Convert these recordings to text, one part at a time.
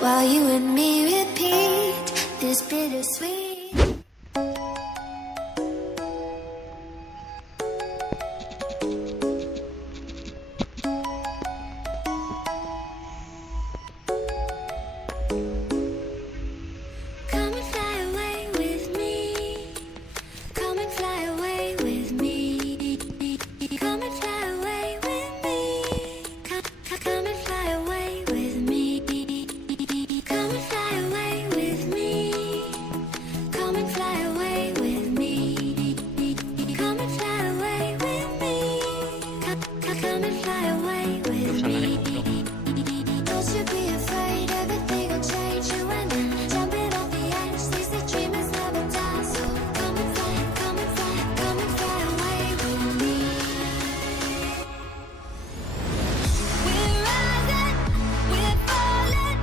while you and me repeat this bittersweet. Come and fly away with me. Come and fly away with me. Come and fly away with me. Come and fly away with me. Come and fly away with me. Come and fly away with me. Come and fly away with me. Come and fly away with me. Don't you be afraid, everything will change. You and I, jumping off the edge. They say dreamers never die. So come and fly, come and fly, come and fly away with me. We're rising, we're falling,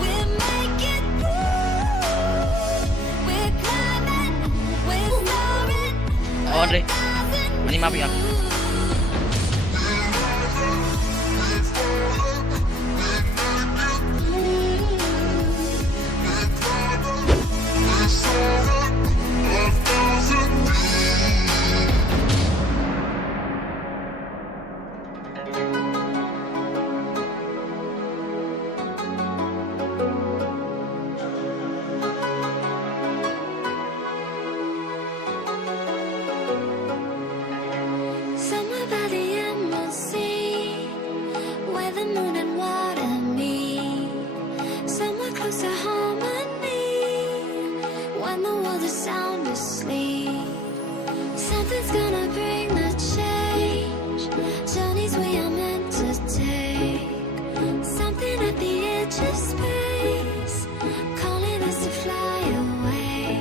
we're making moves. We're climbing, we're soaring. Oh, Andre. Ini maaf ya. Somewhere by the emerald sea, where the moon and water meet. Somewhere close to harmony, when the world is sound asleep. Something's gonna bring the change, journeys we are meant to take. Something at the edge of space, calling us to fly away.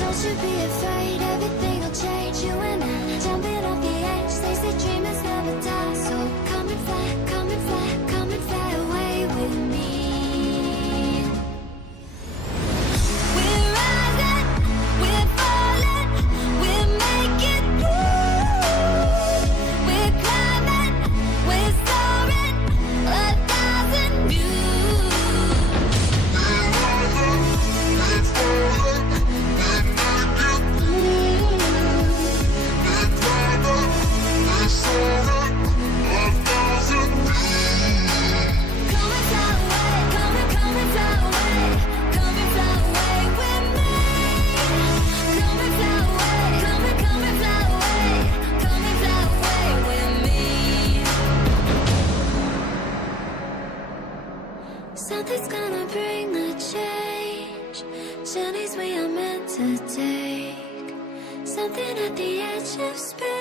Don't you be afraid, everything will change. You and I, jumping off the edge. They say dreamers never die. So come and fly, come and fly, come and fly away with me. We're rising, we're falling, we're making moves. We're climbing, we're soaring, 1,000 views. Come and fly away, come and fly away, come and fly away with me. Come and fly away, come and fly away, come and fly away with me. Something's gonna bring the change, journeys we are meant to take. Something at the edge of space.